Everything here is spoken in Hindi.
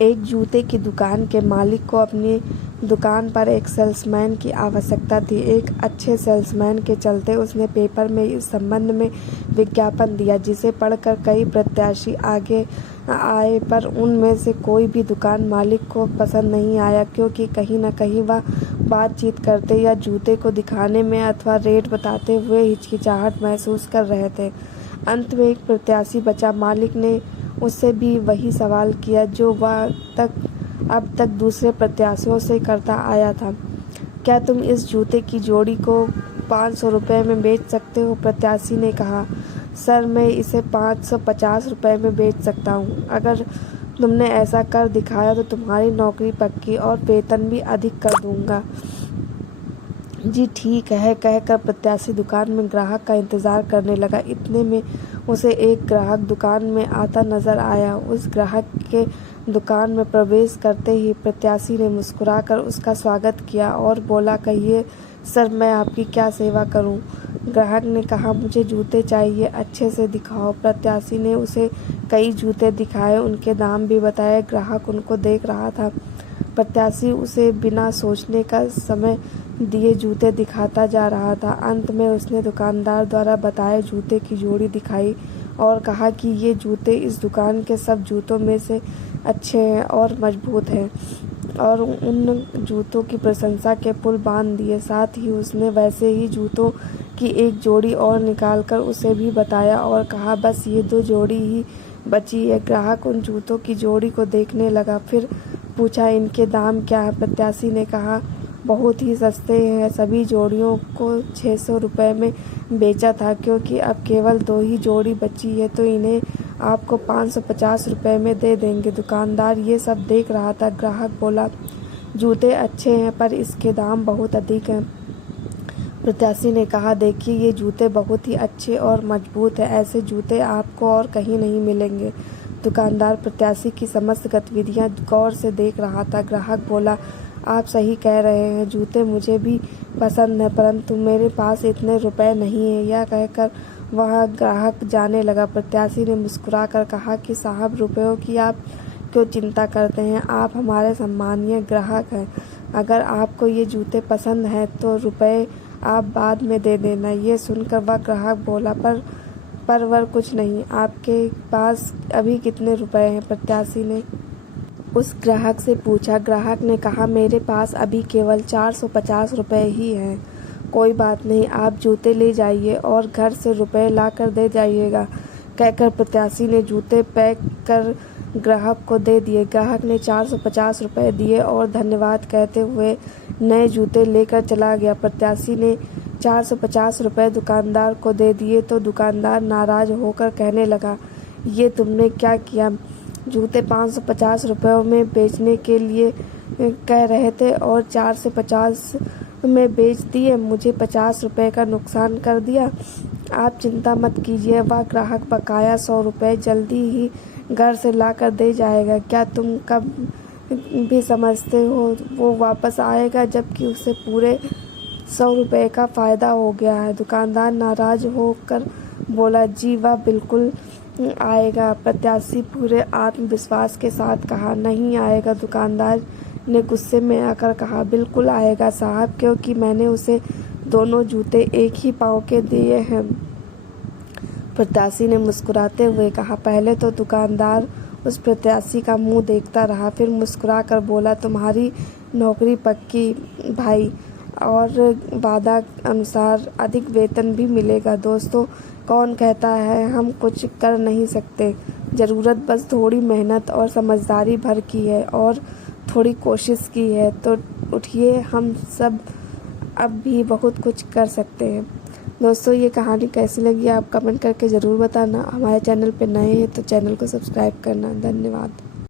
एक जूते की दुकान के मालिक को अपनी दुकान पर एक सेल्समैन की आवश्यकता थी। एक अच्छे सेल्समैन के चलते उसने पेपर में इस संबंध में विज्ञापन दिया, जिसे पढ़कर कई प्रत्याशी आगे आए, पर उनमें से कोई भी दुकान मालिक को पसंद नहीं आया, क्योंकि कहीं न कहीं वह बातचीत करते या जूते को दिखाने में अथवा रेट बताते हुए हिचकिचाहट महसूस कर रहे थे। अंत में एक प्रत्याशी बचा। मालिक ने उससे भी वही सवाल किया जो वह अब तक दूसरे प्रत्याशियों से करता आया था। क्या तुम इस जूते की जोड़ी को 500 रुपये में बेच सकते हो? प्रत्याशी ने कहा। सर, मैं इसे 550 रुपये में बेच सकता हूँ। अगर तुमने ऐसा कर दिखाया तो तुम्हारी नौकरी पक्की और वेतन भी अधिक कर दूंगा। जी ठीक है, कहकर प्रत्याशी दुकान में ग्राहक का इंतजार करने लगा। इतने में उसे एक ग्राहक दुकान में आता नजर आया। उस ग्राहक के दुकान में प्रवेश करते ही प्रत्याशी ने मुस्कुराकर उसका स्वागत किया और बोला, कहिए सर, मैं आपकी क्या सेवा करूं? ग्राहक ने कहा, मुझे जूते चाहिए, अच्छे से दिखाओ। प्रत्याशी ने उसे कई जूते दिखाए, उनके दाम भी बताए। ग्राहक उनको देख रहा था। प्रत्याशी उसे बिना सोचने का समय दिए जूते दिखाता जा रहा था। अंत में उसने दुकानदार द्वारा बताए जूते की जोड़ी दिखाई और कहा कि ये जूते इस दुकान के सब जूतों में से अच्छे हैं और मजबूत हैं, और उन जूतों की प्रशंसा के पुल बांध दिए। साथ ही उसने वैसे ही जूतों की एक जोड़ी और निकालकर उसे भी बताया और कहा, बस ये 2 जोड़ी ही बची है। ग्राहक उन जूतों की जोड़ी को देखने लगा, फिर पूछा, इनके दाम क्या है? प्रत्याशी ने कहा, बहुत ही सस्ते हैं। सभी जोड़ियों को 600 रुपये में बेचा था, क्योंकि अब केवल 2 ही जोड़ी बची है, तो इन्हें आपको 550 रुपये में दे देंगे। दुकानदार ये सब देख रहा था। ग्राहक बोला, जूते अच्छे हैं, पर इसके दाम बहुत अधिक हैं। प्रत्याशी ने कहा, देखिए, ये जूते बहुत ही अच्छे और मजबूत हैं। ऐसे जूते आपको और कहीं नहीं मिलेंगे। दुकानदार प्रत्याशी की समस्त गतिविधियां गौर से देख रहा था। ग्राहक बोला, आप सही कह रहे हैं, जूते मुझे भी पसंद है, परंतु मेरे पास इतने रुपए नहीं हैं। यह कहकर वह ग्राहक जाने लगा। प्रत्याशी ने मुस्कुराकर कहा कि साहब, रुपयों की आप क्यों चिंता करते हैं? आप हमारे सम्मानीय ग्राहक हैं। अगर आपको ये जूते पसंद हैं तो रुपए आप बाद में दे देना। ये सुनकर वह ग्राहक बोला, पर कुछ नहीं। आपके पास अभी कितने रुपए हैं? प्रत्याशी ने उस ग्राहक से पूछा। ग्राहक ने कहा, मेरे पास अभी केवल 450 रुपये ही हैं। कोई बात नहीं, आप जूते ले जाइए और घर से रुपए ला कर दे जाइएगा, कहकर प्रत्याशी ने जूते पैक कर ग्राहक को दे दिए। ग्राहक ने 450 रुपये दिए और धन्यवाद कहते हुए नए जूते लेकर चला गया। प्रत्याशी ने 450 रुपये दुकानदार को दे दिए तो दुकानदार नाराज होकर कहने लगा, ये तुमने क्या किया? जूते 550 रुपयों में बेचने के लिए कह रहे थे और 4 से 50 में बेच दिए। मुझे 50 रुपये का नुकसान कर दिया। आप चिंता मत कीजिए, वह ग्राहक बकाया 100 रुपये जल्दी ही घर से ला कर दे जाएगा। क्या तुम कब भी समझते हो वो वापस आएगा, जबकि उसे पूरे 100 रुपये का फ़ायदा हो गया है? दुकानदार नाराज होकर बोला, जी वह बिल्कुल आएगा। प्रत्याशी पूरे आत्मविश्वास के साथ कहा, नहीं आएगा। दुकानदार ने गुस्से में आकर कहा, बिल्कुल आएगा साहब, क्योंकि मैंने उसे दोनों जूते एक ही पाँव के दिए हैं। प्रत्याशी ने मुस्कुराते हुए कहा। पहले तो दुकानदार उस प्रत्याशी का मुंह देखता रहा, फिर मुस्कुराकर बोला, तुम्हारी नौकरी पक्की भाई, और वादा अनुसार अधिक वेतन भी मिलेगा। दोस्तों, कौन कहता है हम कुछ कर नहीं सकते? ज़रूरत बस थोड़ी मेहनत और समझदारी भर की है, और थोड़ी कोशिश की है तो उठिए, हम सब अब भी बहुत कुछ कर सकते हैं। दोस्तों, ये कहानी कैसी लगी आप कमेंट करके ज़रूर बताना। हमारे चैनल पे नए हैं तो चैनल को सब्सक्राइब करना। धन्यवाद।